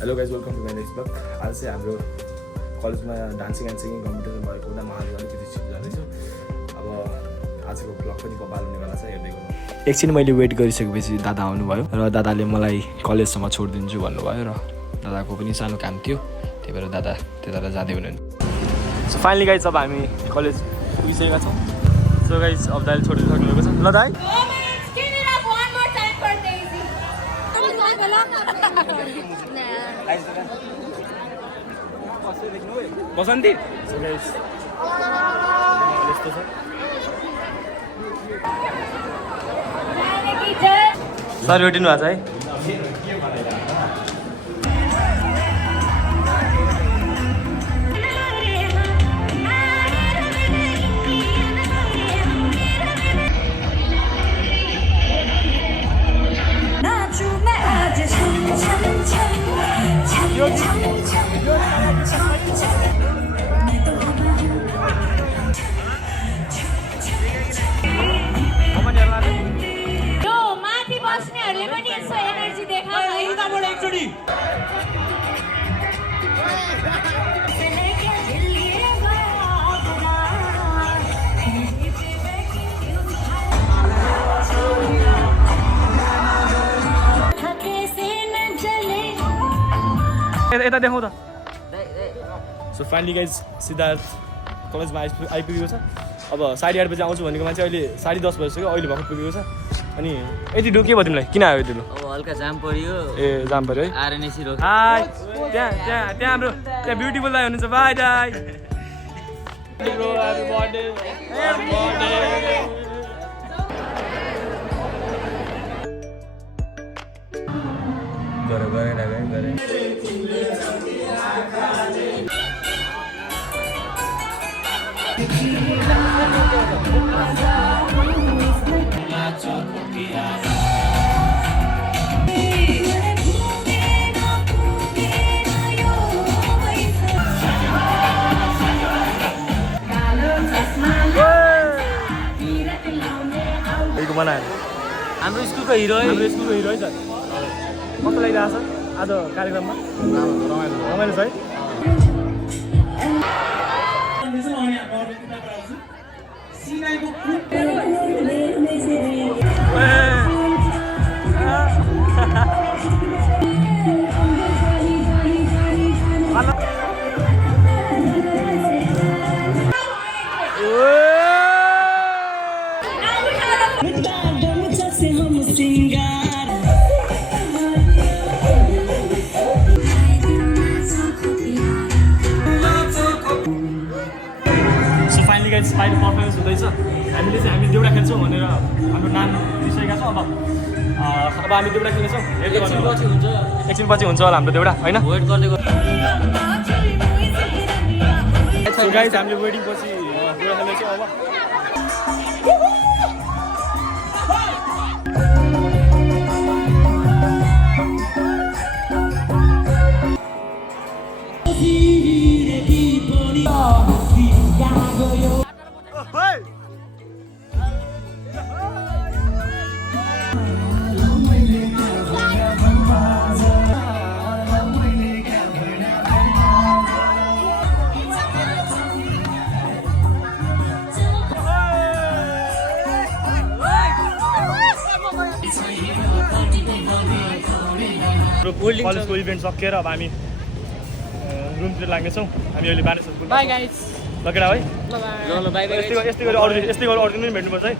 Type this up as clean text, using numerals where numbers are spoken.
Hello guys welcome to my next blog. आज चाहिँ हाम्रो कलेजमा डान्सिङ एन्ड सिङ्गिङ कम्पिटिसन भएको हुँदा म आज अलिकति छिटो जाँदैछु। अब आजको ब्लग पनि कपाल हुनेवाला छ, हेर्दै गर्नु। एकछिन मैले वेट गरिसकेपछि दादा आउनुभयो र दादाले मलाई कलेजसम्म छोडिदिन्छु भन्नुभयो र दादाको पनि सानो काम थियो, त्यही भएर दादा त्यता जाँदै हुनुहुन्न। सो फाइनली गाइज अब हामी कलेज पुगिसकेका छौँ। सो गाइज अब दाइले छोडिदिनु सक्नुभएको छ। ल दाइ बसन्ती यस्तो छ सर, भेटिनु भएको छ है। यता देखाउँ त। सो फाइनली गाइज सिद्धार्थ कलेजमा आइपुगेको छ। अब 8:30 बजी आउँछु भनेको मान्छे अहिले 10:30 बजिसक्यो, अहिले भर्खर पुगेको छ। अनि यति ढुक्यो भयो तिमीलाई, किन आयो तिम्रो? अब हल्का जाम पर्यो। ए जाम पर्यो है। आरएनएसी रोक्यो। त्यहाँ हाम्रो त्यहाँ ब्युटिफुल दाइ हुनुहुन्छ। बाई दाइ। बनाएर हाम्रो स्कुलको हिरो है। हाम्रो स्कुलको हिरो है सर। कस्तो लागिरहेको छ आज कार्यक्रममा? रमाइलो छ है। फाइनल पर्फर्मेन्स हुँदैछ। हामीले देउडा खेल्छौँ भनेर हाम्रो नाम दिइसकेका छौँ। अब हामी देउडा खेल्नेछौँ। एकछिन पछि हुन्छ होला हाम्रो देउडा, होइन? वेट गर्दै गाइस हामीले वेटिङ पछि देउडा खेल्नेछौँ। अब कलेजको इभेन्ट सकिएर अब हामी रुमतिर लाग्नेछौँ। हामी अहिले बानेश्वर पुग्छौँ। By guys. ल केटा है। ल बाई बाई। यस्तै गरी अरू दिन पनि भेट्नुपर्छ है।